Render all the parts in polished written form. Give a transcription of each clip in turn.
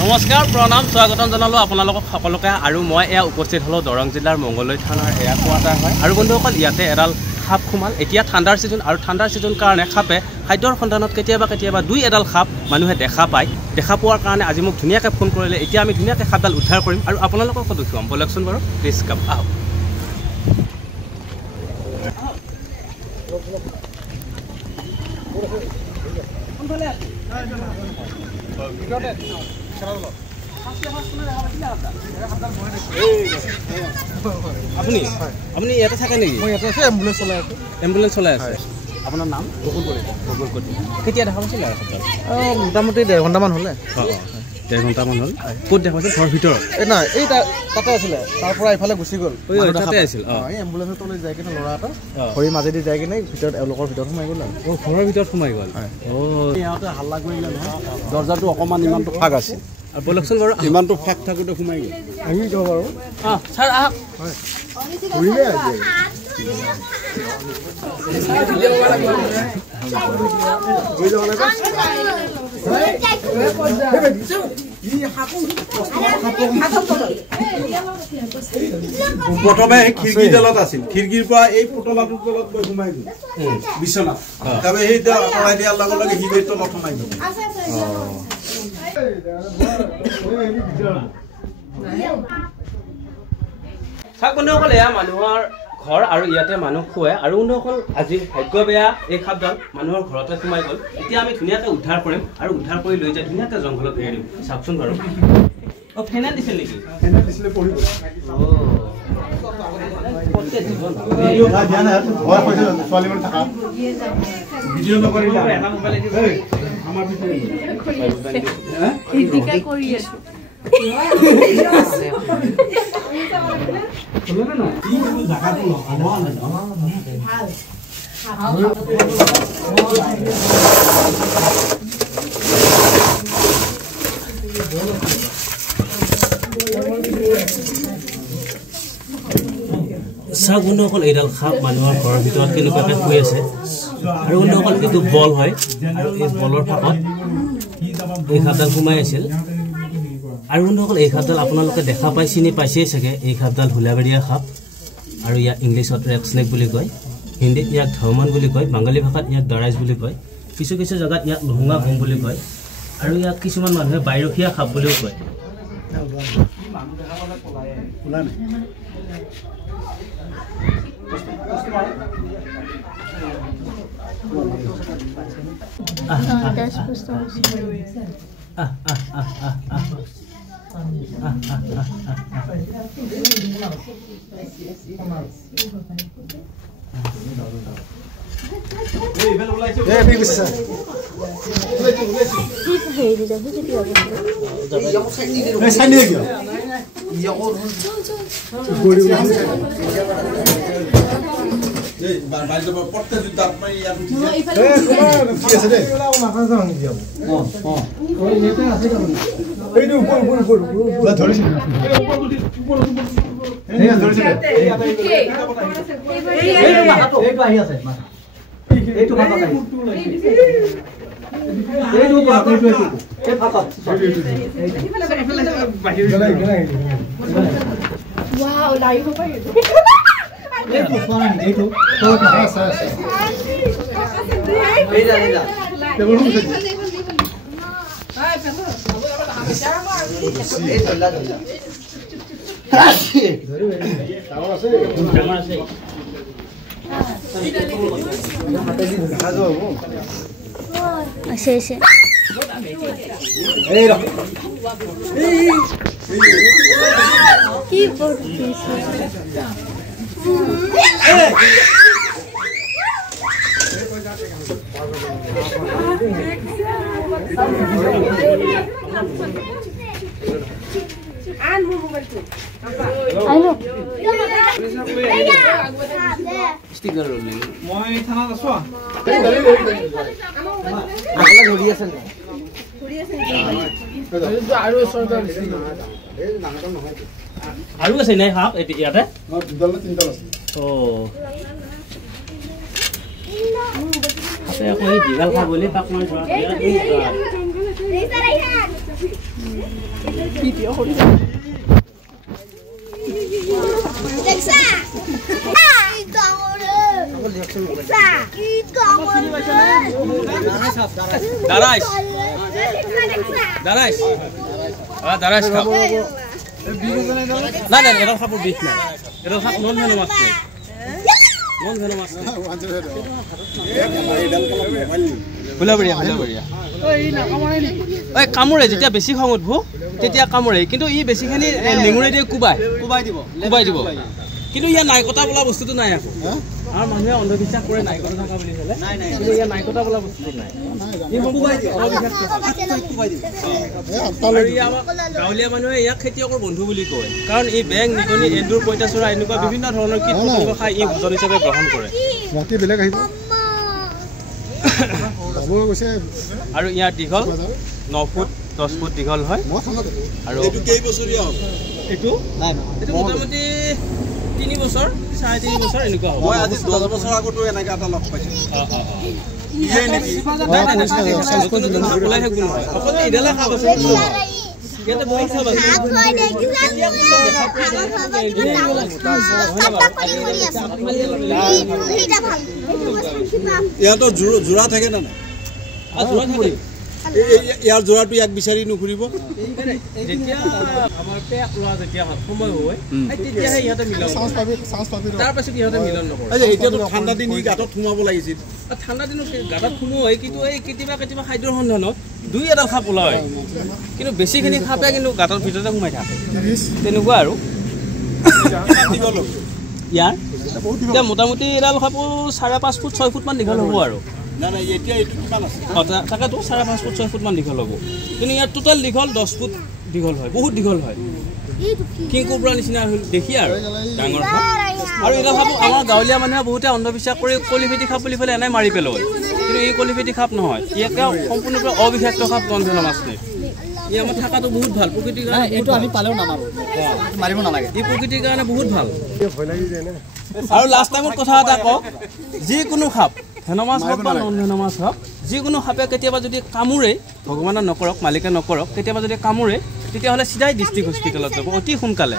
নমস্কাৰ প্ৰণাম স্বাগতম জনালোঁ আপোনালোকক সকলোকে আৰু মই এয়া উপস্থিত হ'লোঁ দৰং জিলাৰ মংগলদৈ থানাৰ এয়া কোৱাৰ্টাৰ হয় আৰু বন্ধুসকল ইয়াতে এডাল সাপ সোমাল এতিয়া ঠাণ্ডাৰ ছিজন আৰু ঠাণ্ডাৰ ছিজন কাৰণে সাপে খাদ্যৰ সন্ধানত কেতিয়াবা দুই এডাল সাপ মানুহে দেখা পায় দেখা পোৱাৰ কাৰণে আজি মোক ধুনীয়াকৈ ফোন কৰিলে এতিয়া আমি ধুনীয়াকৈ সাপডাল উদ্ধাৰ কৰিম আৰু আপোনালোককো দেখুৱাম বলকচোন বাৰু প্লিজ কাম আহক আপুনি ইয়াতে থাকে নেকি মই ইয়াতে আছে এম্বুলেন্স চলাই আছে আপোনাৰ নাম বকুল কটি কেতিয়া দেখা পাইছিল মোটামুটি 1.5 ঘণ্টামান হ'লে 1.5 ঘণ্টামান হ'ল ক'ত দেখা পাইছিল ঘৰৰ ভিতৰত এই নাই এই তাতে আছিলে তাৰ পৰা ইফালে গুচি গ'ল তাতে আছিল এই এম্বুলেন্সৰ তলৈ যাই কিনে ল'ৰা এটা ভৰিৰ মাজেদি যাই কিনে ভিতৰত এওঁলোকৰ ভিতৰত সোমাই গ'ল আৰু ঘৰৰ ভিতৰত সোমাই গ'ল ইয়াতে হাল্লা কৰিলে নহয় দৰ্জাটো অকণমান ইমানটো ফাঁক আছিল আৰু বলকচোন বাৰু ইমানটো ফাঁক থাকোঁতে সোমাই গ'ল আমি যাওঁ বাৰু ছাৰ আহক ঘূৰিলে আজি প্ৰথমে খিৰিকীডালত আছিল খিৰিকীৰ পৰা এই পুতলাটোৰ তলত গৈ সোমাই গ'ল বিচনাত তাৰপৰা সেই আঁতৰাই দিয়াৰ লগে লগে সি গৈ তলত সোমাই গ'ল চাওক বন্ধুসকল এয়া মানুহৰ ঘৰ আৰু ইয়াতে মানুহ শুৱে আৰু বন্ধুসকল আজি ভাগ্য বেয়া এই সাপডাল মানুহৰ ঘৰতে সোমাই গ'ল এতিয়া আমি ধুনীয়াকৈ উদ্ধাৰ কৰিম আৰু উদ্ধাৰ কৰি লৈ যাই ধুনীয়াকৈ জংঘলত এৰি দিম চাওকচোন বাৰু ফেনা দিছিল নেকি ফেনা দিছিলে পৰি গ'ল ছোৱালী মানুহ থকা ভিডিঅ' নকৰিলে এটা মোবাইল দিব আমাৰ চাওক বন্ধুসকল এইডাল সাপ মানুহৰ ঘৰৰ ভিতৰত কেনেকুৱাকৈ শুই আছে আৰু বন্ধুসকল এইটো বল হয় আৰু এই বলৰ ফাঁকত এই সাপডাল সোমাই আছিল আৰু বন্ধুসকল এই সাপডাল আপোনালোকে দেখা পাই চিনি পাইছেই চাগে এই সাপডাল হুলাবেৰীয়া সাপ আৰু ইয়াক ইংলিছত ৰেড স্নেক বুলি কয় হিন্দীত ইয়াক ধৰ্মন বুলি কয় বাঙালী ভাষাত ইয়াক দৰাইজ বুলি কয় কিছু জেগাত ইয়াক লহুঙা ভোম বুলি কয় আৰু ইয়াক কিছুমান মানুহে বাইৰখীয়া সাপ বুলিও কয় Wow, live apa itu? itu stiker rolling. মই থানাত আছো আগলা ধৰি আছে নে আৰু চৰকাৰ আৰু আছে নাই হাফ ইয়াতে দুডাল তিনডাল আছে ও আকৌ এই দীঘল খাবলৈ পাক মাৰি ধৰা দাৰাইছ খাব নাই নাই এডাল খাব বিষ নাই এডাল খাব নন ভেনো মাছ নাই নন ভেনো মাছ কামোৰে যেতিয়া বেছি খং উঠব তেতিয়া কামোৰে কিন্তু ই বেছিখিনি নেঙুৰে দিয়ে কোবাই দিব কিন্তু ইয়াৰ নাইকটা বোলা বস্তুটো নাই আকৌ আৰু মানুহে অন্ধবিশ্বাস কৰে নাইকটা থকা বুলি ক'লে কিন্তু ইয়াৰ নাইকটা বোলা বস্তুটো নাই গাঁৱলীয়া মানুহে ইয়াক খেতিয়কৰ বন্ধু বুলি কয় কাৰণ ই বেং নিগনি এন্দুৰ পঁইতাচোৰা এনেকুৱা বিভিন্ন ধৰণৰ কীট পতংগ খাই ই ভোজন হিচাপে গ্ৰহণ কৰে আৰু ইয়াৰ দীঘল 9 ফুট 10 ফুট দীঘল হয় আৰু এইটো মোটামুটি 3 বছৰ 3.5 বছৰ এনেকুৱা হ'ব মই আজি 10 বছৰ আগতো এনেকা এটা লগ পাইছো ইয়ে নেকি ওলাই থাকিব নহয় অকল ইডালে খাব আছে ইয়াতে বহুত খাব আছে ইয়াতো জোৰা থাকে না নাই জোৰা থাকে ইয়াৰ জোৰাটো ইয়াক বিচাৰি নুঘুৰিব যেতিয়া আমাৰ পেক লোৱা যেতিয়া সময় হয় তেতিয়াহে ইহঁতে মিলন তাৰ পাছত ইহঁতে মিলন নকৰে এতিয়াতো ঠাণ্ডা দিন গাঁতত সোমাব লাগিছিল ঠাণ্ডা দিনত গাঁতত সোমোৱাই কিন্তু এই কেতিয়াবা খাদ্যৰ সন্ধানত 2-এডাল সাপ ওলায় কিন্তু বেছিখিনি সাপে কিন্তু গাঁতৰ ভিতৰতে সোমাই থাকে তেনেকুৱা আৰু ইয়াৰ এতিয়া মোটামুটি এডাল সাপো 5.5 ফুট 6 ফুটমান দীঘল হ'ব আৰু তাকেতো 5.5 ফুট 6 ফুটমান দীঘল হ'ব কিন্তু ইয়াৰ টোটেল দীঘল 10 ফুট দীঘল হয় বহুত দীঘল হয় কিং কোব্ৰা নিচিনা দেখি আৰু ডাঙৰ সাপ আৰু এটা সাপ আমাৰ গাঁৱলীয়া মানুহে বহুতে অন্ধবিশ্বাস কৰি কলিফেটি সাপ বুলি পেলাই এনেই মাৰি পেলায় কিন্তু এই কলিফেটি সাপ নহয় ই একে সম্পূৰ্ণৰূপে অবিষাক্ত সাপ নন ভেনম মাছ নেই ই আমাৰ থকাটো বহুত ভাল প্ৰকৃতিৰ কাৰণে এইটো আমি পালেও নামাৰো মাৰিব নালাগে ই প্ৰকৃতিৰ কাৰণে বহুত ভাল আৰু লাষ্ট টাইমত কথা এটা কওঁ যিকোনো সাপ ভেনমাছ হওক বা নন ভেনমাছ হওক যিকোনো সাপে কেতিয়াবা যদি কামোৰে ভগৱানে নকৰক মালিকে নকৰক কেতিয়াবা যদি কামোৰে তেতিয়াহ'লে চিধাই ডিষ্ট্ৰিক্ট হস্পিটেলত যাব অতি সোনকালে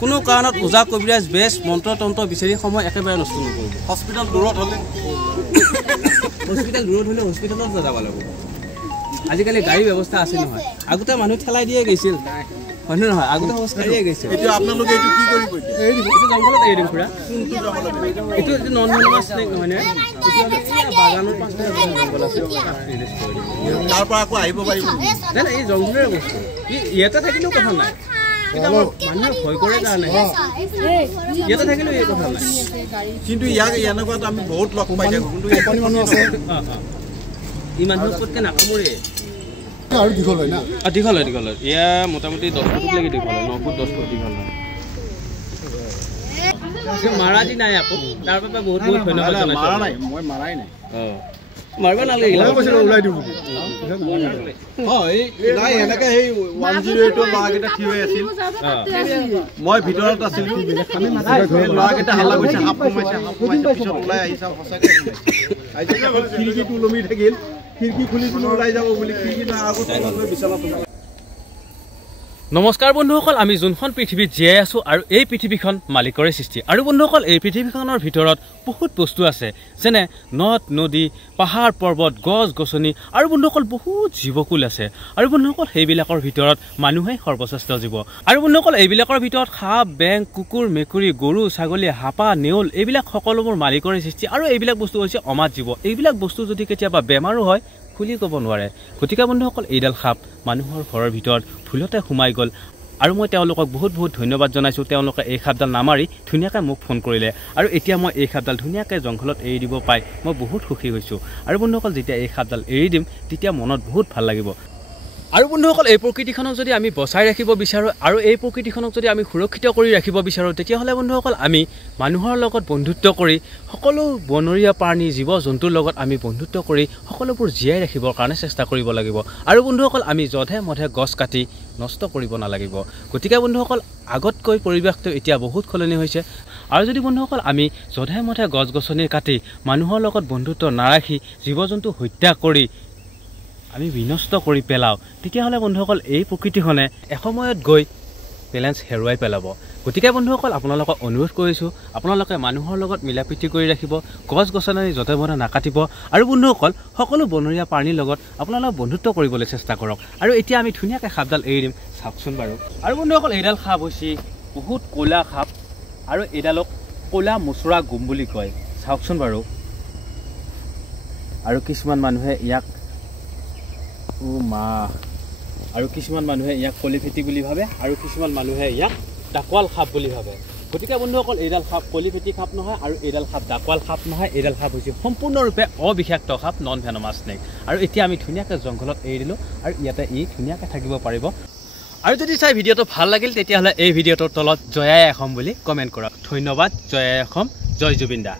কোনো কাৰণত ওজা কবিৰাজ বেজ মন্ত্ৰ তন্ত্ৰ বিচাৰি সময় একেবাৰে নষ্ট নকৰিব হস্পিটেল দূৰত হ'লে হস্পিটেলত যাব লাগিব আজিকালি গাড়ী ব্যৱস্থা আছে নহয় আগতে মানুহ ঠেলাই দিয়ে গৈছিল হয়নে নহয় আগতে খোজকাঢ়িয়ে গৈছিল এতিয়া আপোনালোকে এইটো কি কৰিব এইটো জংঘলত এৰি দিম খুৰা এইটো নন ভেনমাছ নহয়নে বাগানৰ পাছতে জংঘল আছে তাৰ পৰা আকৌ আহিব পাৰিব নাই নাই এই জংঘলৰে বস্তু ইয়াতে থাকিলেও কথা নাই মানুহে ভয় কৰে কাৰণে ইয়াতে থাকিলেও এই কথা নাই কিন্তু ইয়াক এনেকুৱাত আমি বহুত লগ পাই থাকোঁ কিন্তু এখনি মানুহ আছে ই মানুহক ক'তকৈ নাকামোৰে আৰু দীঘল হয় না দীঘল হয় এয়া মোটামুটি 10 ফুটলৈকে দীঘল হয় 9 ফুট 10 ফুট দীঘল হয় মাৰা দি নাই আকৌ তাৰ বাবে বহুত বহুত ধন্যবাদ জনাইছোঁ মাৰা নাই মই মাৰাই নাই মাৰিব নালাগিলে ওলাই দিওঁ নাই এনেকে সেই 108ৰ ল'ৰাকেইটা থিয় হৈ আছিল মই ভিতৰত আছিলোঁ ল'ৰাকেইটা হাল্লা কৰিছে সাপ সোমাইছে পিছত ওলাই আহিছে সঁচাকৈ খিৰিকীটো ওলমি থাকিল খিৰিকী খুলি ওলাই যাব বুলি খিৰিকী আগত বিচনাত নমস্কাৰ বন্ধুসকল আমি যোনখন পৃথিৱীত জীয়াই আছোঁ আৰু এই পৃথিৱীখন মালিকৰে সৃষ্টি আৰু বন্ধুসকল এই পৃথিৱীখনৰ ভিতৰত বহুত বস্তু আছে যেনে নদ নদী পাহাৰ পৰ্বত গছ গছনি আৰু বন্ধুসকল বহুত জীৱকুল আছে আৰু বন্ধুসকল সেইবিলাকৰ ভিতৰত মানুহেই সৰ্বশ্ৰেষ্ঠ জীৱ আৰু বন্ধুসকল এইবিলাকৰ ভিতৰত সাপ বেং কুকুৰ মেকুৰী গৰু ছাগলী হাপা নেউল এইবিলাক সকলোবোৰ মালিকৰে সৃষ্টি আৰু এইবিলাক বস্তু হৈছে অমাত জীৱ এইবিলাক বস্তু যদি কেতিয়াবা বেমাৰো হয় খুলি ক'ব নোৱাৰে গতিকে বন্ধুসকল এইডাল সাপ মানুহৰ ঘৰৰ ভিতৰত ভুলতে সোমাই গ'ল আৰু মই তেওঁলোকক বহুত বহুত ধন্যবাদ জনাইছোঁ তেওঁলোকে এই সাপডাল নামাৰি ধুনীয়াকৈ মোক ফোন কৰিলে আৰু এতিয়া মই এই সাপডাল ধুনীয়াকৈ জংঘলত এৰি দিব পাই মই বহুত সুখী হৈছোঁ আৰু বন্ধুসকল যেতিয়া এই সাপডাল এৰি দিম তেতিয়া মনত বহুত ভাল লাগিব আৰু বন্ধুসকল এই প্ৰকৃতিখনক যদি আমি বচাই ৰাখিব বিচাৰোঁ আৰু এই প্ৰকৃতিখনক যদি আমি সুৰক্ষিত কৰি ৰাখিব বিচাৰোঁ তেতিয়াহ'লে বন্ধুসকল আমি মানুহৰ লগত বন্ধুত্ব কৰি সকলো বনৰীয়া প্ৰাণী জীৱ জন্তুৰ লগত আমি বন্ধুত্ব কৰি সকলোবোৰ জীয়াই ৰাখিবৰ কাৰণে চেষ্টা কৰিব লাগিব আৰু বন্ধুসকল আমি যধে মধে গছ কাটি নষ্ট কৰিব নালাগিব গতিকে বন্ধুসকল আগতকৈ পৰিৱেশটো এতিয়া বহুত সলনি হৈছে আৰু যদি বন্ধুসকল আমি যধে মধে গছ গছনি কাটি মানুহৰ লগত বন্ধুত্ব নাৰাখি জীৱ জন্তু হত্যা কৰি আমি বিনষ্ট কৰি পেলাওঁ তেতিয়াহ'লে বন্ধুসকল এই প্ৰকৃতিখনে এসময়ত গৈ বেলেঞ্চ হেৰুৱাই পেলাব গতিকে বন্ধুসকল আপোনালোকক অনুৰোধ কৰিছোঁ আপোনালোকে মানুহৰ লগত মিলাপ্ৰীতি কৰি ৰাখিব গছ গছনি য'তে মতে নাকাটিব আৰু বন্ধুসকল সকলো বনৰীয়া প্ৰাণীৰ লগত আপোনালোকে বন্ধুত্ব কৰিবলৈ চেষ্টা কৰক আৰু এতিয়া আমি ধুনীয়াকৈ সাপডাল এৰি দিম চাওকচোন বাৰু আৰু বন্ধুসকল এইডাল সাপ হৈছে বহুত ক'লা সাপ আৰু এইডালক ক'লা মুচৰা গুম বুলি কয় চাওকচোন বাৰু আৰু কিছুমান মানুহে ইয়াক আৰু কিছুমান মানুহে ইয়াক কলিফেটি বুলি ভাবে আৰু কিছুমান মানুহে ইয়াক ডাকোৱাল সাপ বুলি ভাবে গতিকে বন্ধুসকল এইডাল সাপ কলিফেটি সাপ নহয় আৰু এইডাল সাপ ডাকোৱাল সাপ নহয় এইডাল সাপ হৈছে সম্পূৰ্ণৰূপে অবিষাক্ত সাপ নন ভেনমাছ স্নেক আৰু এতিয়া আমি ধুনীয়াকৈ জংঘলত এৰি দিলোঁ আৰু ইয়াতে ই ধুনীয়াকৈ থাকিব পাৰিব আৰু যদি চাই ভিডিঅ'টো ভাল লাগিল তেতিয়াহ'লে এই ভিডিঅ'টোৰ তলত জয় আই অসম বুলি কমেণ্ট কৰক ধন্যবাদ জয় আই অসম জয় জুবিন দা